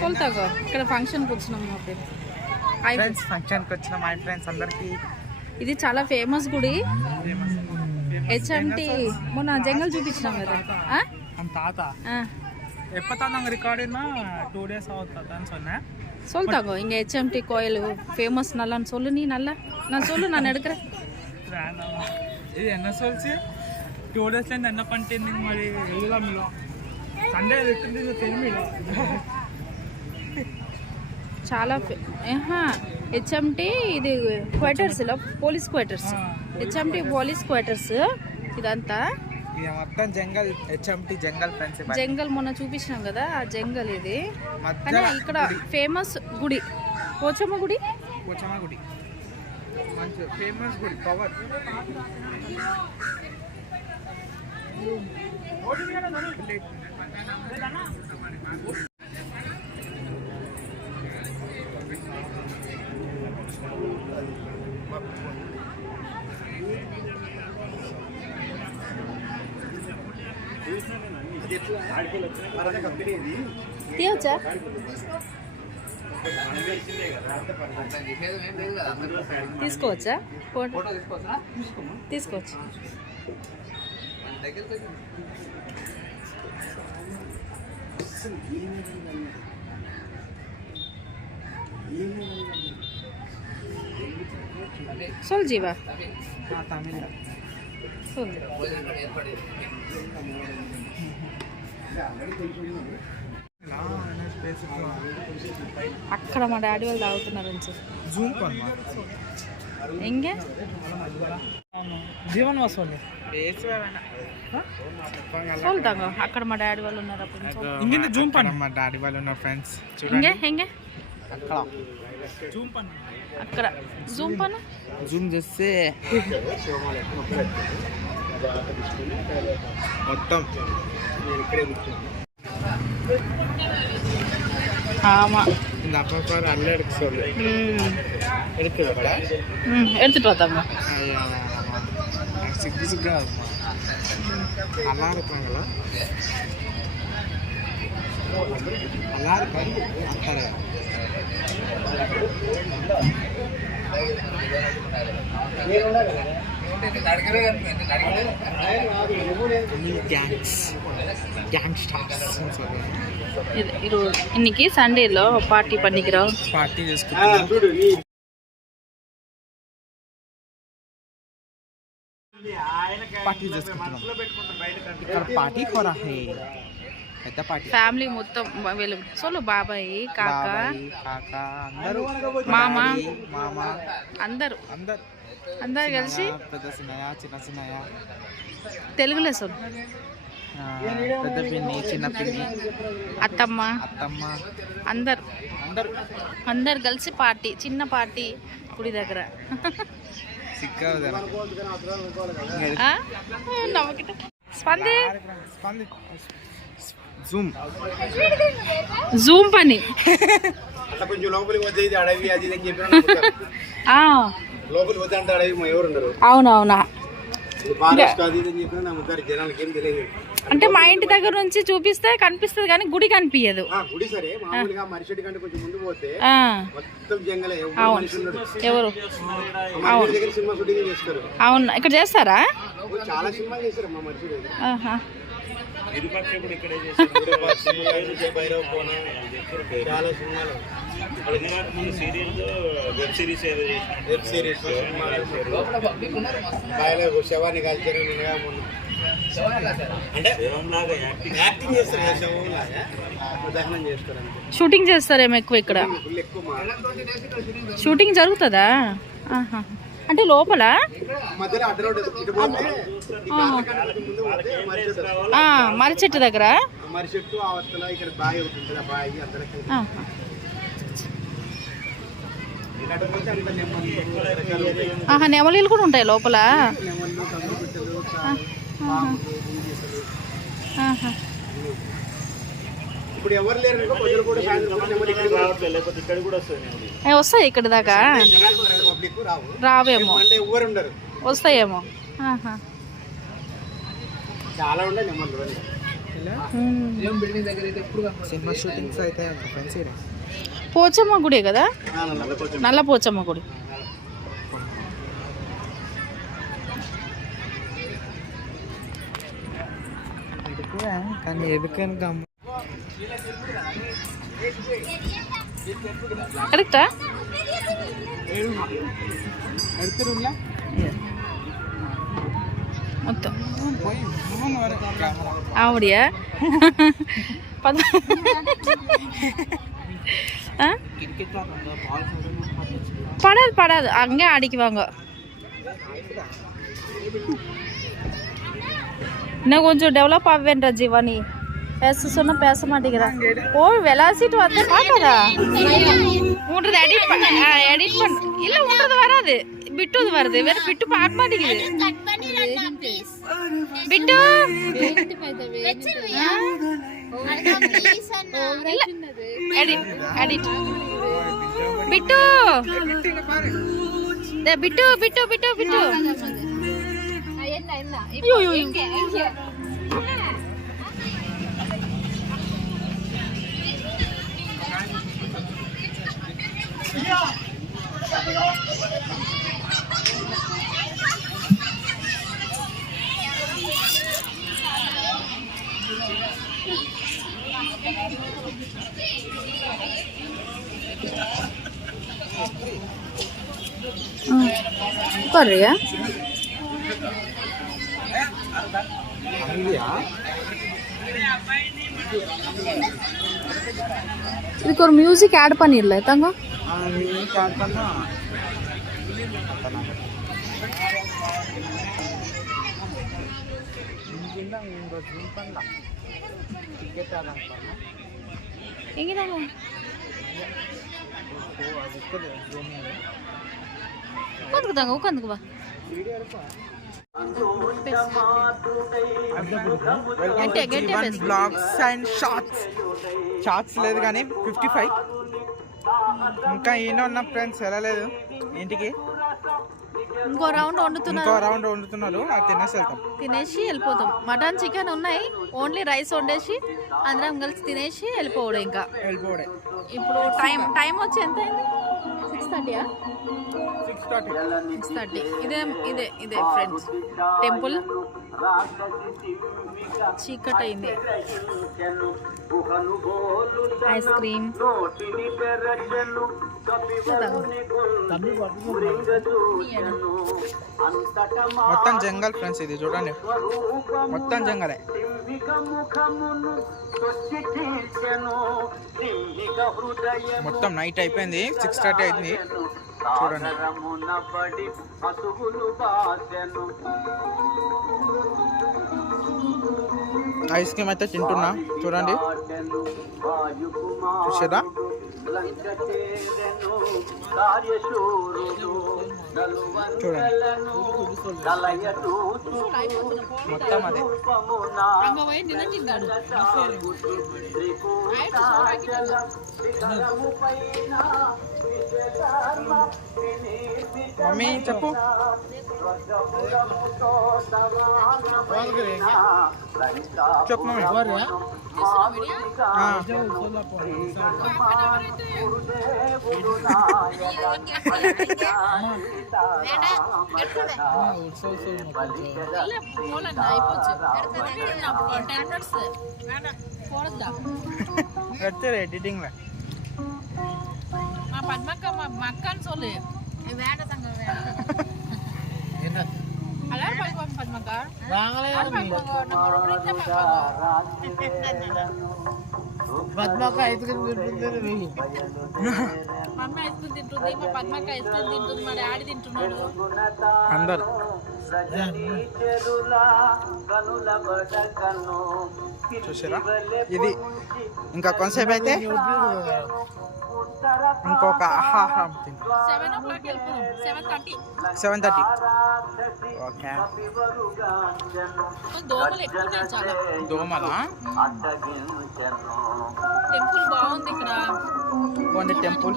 సొల్తాగో ఇక్కడ ఫంక్షన్కి వచ్చినాం మా ఫ్రెండ్స్ ఫంక్షన్కి వచ్చిన మై ఫ్రెండ్స్ అందరికి. ఇది చాలా ఫేమస్ గుడి. HMT మొన్న జంగల్ చూపించినాం కదా. తాత எப்பதான் ரெக்கார்டுனா 2 days ஆகுதுன்னு சொன்னேன். சொல்லிட்டாங்க இங்க HMT கோயில் ஃபேமஸ் நல்லான்னு சொல்லு. நீ நல்லா நான் சொல்லு, நான் எடுக்கிறேன். இது என்ன சொல்லுச்சு 2 daysல இருந்து என்ன பண்ணிட்டு இருந்தீங்க மாதிரி எல்லாம் மிலும் சண்டே ரிட்டர்ன் தெரியுமில்ல. చాలా HMT ఇది క్వార్టర్స్ లో police quarters. HMT police quarters ఇదంతా. ఇది మొత్తం జంగల్. HMT జంగల్ ఫ్రెండ్స్. జంగల్ మొన్న చూపించినాం కదా, ఆ జంగల్ ఇది. కానీ ఇక్కడ ఫేమస్ గుడి పోచమ్మ గుడి. పోచమ్మ గుడి మంచి ఫేమస్ గుడి. పవర్ తీయొచ్చా? తీసుకోవచ్చా? తీసుకోవచ్చు. சொல் ஜீவா. சொல். అక్కడ మా డాడీ వాళ్ళు తాగుతున్నారు. ఎంగే జీవన్ వసూలు சொல்லிட்டாங்க. అక్కడ మా డాడీ వాళ్ళు ఉన్నారు. అప్పుడు ఇంగిన జూమ్ పన్న మా డాడీ వాళ్ళు ఉన్నారు ఫ్రెండ్స్. ఇంగే ఎంగే అక్కడ జూమ్ పన్న. అక్కడ జూమ్ పన్న. జూమ్ చేస్తే మొత్తం ఇక్కడే కూర్చున్నాను. ஆமா இந்த அப்பா பாரு அல்ல எடுக்க சொல்லு. எடுக்கலடா. எடுத்துட்டு வந்தாங்க. சிக்ஸுக்கு நல்லா இருக்காங்களா? நல்லா இருக்காங்க. இன்னைக்கு சண்டேல பார்ட்டி பண்ணிக்கிறோம். பார்ட்டி చేసుకుంటాం. పార్టీ చేసుకుంటున్నాం. ఇక్కడ పార్టీ हो रहा है. పెద్ద పార్టీ. ఫ్యామిలీ మొత్తం వీళ్ళు సోలో బాబాయ్ కాక అందరూ మామ అందరూ అందరు కలిసి పెద్ద సిన్నయ్య చిన్న సిన్నయ్య తెలుగులో సోల్ పెద్ద పిన్ని చిన్న పిన్ని అత్తమ్మ అందరు కలిసి పార్టీ, చిన్న పార్టీ గుడి దగ్గర. జూమ్ పని అవునవునా. అంటే మా ఇంటి దగ్గర నుంచి చూపిస్తే కనిపిస్తుంది కానీ గుడి కనిపించదు. ఎవరు? అవును ఇక్కడ చేస్తారా? శవాన్ని కాల్చారు. షూటింగ్ చేస్తారేమో ఎక్కువ ఇక్కడ. షూటింగ్ జరుగుతుందా? అంటే లోపల మర్రి చెట్టు దగ్గర. నెమలీలు కూడా ఉంటాయి లోపల. వస్తాయి ఇక్కడ దాకా? రావేమో, వస్తాయేమో. సినిమా షూటింగ్స్ అయితే ఫ్రెండ్స్. పోచమ్మ గుడి కదా, నల్ల పోచమ్మ గుడి. కానీ ఎదుకని కరెక్టా? మొత్తం ஆவடியா? படாது படாது, அங்கே அடிக்குவாங்க. இன்னும் கொஞ்சம் டெவலப் ஆவேன்றா ஜீவானி. பேச சொன்னா பேச மாட்டேங்கிறா. ஓ வெலாசிட்டு வந்து பார்க்காதா? உன்றது எடிட் பண்ண இல்லை, உன்றது வராது, பிட்டுது வருது. வேற பிட்டு பார்க்க மாட்டேங்குது. బిట్టు బిట్టు బిట్టు బిట్టు బిట్టు బిట్టు कर रही है இதுக்கு ஒரு மியூசிக் ஆட் பண்ணிரல தங்க. மியூசிக் ஆட் பண்ணா எங்கதாங்க உட்காந்துக்குதாங்க, உட்காந்துக்கு வா. బ్లాగ్స్ అండ్ షార్ట్స్ లేదు కానీ 55. ఇంకా ఈయన ఉన్న ఫ్రెండ్స్ వెళ్ళలేదు ఇంటికి. ఇంకో రౌండ్ వండుతున్నారు, అది తినేసి వెళ్ళిపోతాం. మటన్ చికెన్ ఉన్నాయి, ఓన్లీ రైస్ వండేసి అందరం కలిసి తినేసి వెళ్ళిపోవడం. ఇంకా ఇప్పుడు టైం వచ్చి ఎంత అయింది? 6:30. ఇదే ఫ్రెండ్స్ టెంపుల్. చీకట్ అయింది. ఐస్ క్రీమ్ మొత్తం జంగల్ ఫ్రెండ్స్. ఇది చూడండి, మొత్తం జంగలే. మొత్తం నైట్ అయిపోయింది, 6:30 అయింది. చూడండి ఐస్ క్రీమ్ అయితే తింటున్నా. చూడండి, చూసారా? చూడండి మొత్తం అదే. మమ్మీ చెప్పు. చెప్పు మమ్మీ. ఎడిటింగ్ மக்கான்னு சொல்லு. పద్మక్క ఐస్ క్రీమ్ తింటుంది, మమ్మీ ఐస్ క్రీమ్ తింటుంది, మా పద్మక్క ఐస్ క్రీమ్ తింటుంది, మా డాడీ తింటున్నాడు. అందరు చూసారా? ఇది ఇంకా కొంతసేపు అయితే ఇంకొక 7:30. ఓకే. దోమలా? టెంపుల్ బాగుంది ఇక్కడ. టెంపుల్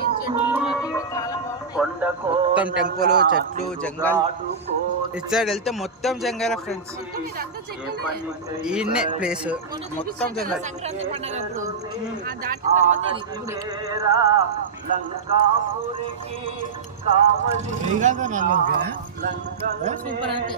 మొత్తం టెంపుల్, చెట్లు, జంగల్ ఇటు సైడ్ వెళ్తే మొత్తం జంగల ఫ్రెండ్స్. ఇదంతా జంగలే. ఈయన్నే ప్లేస్ మొత్తం జంగల్. సంక్రాంతి పండుగ అప్పుడు ఆ దాటిన తర్వాత ఇది గుడి. సూపర్ అంటే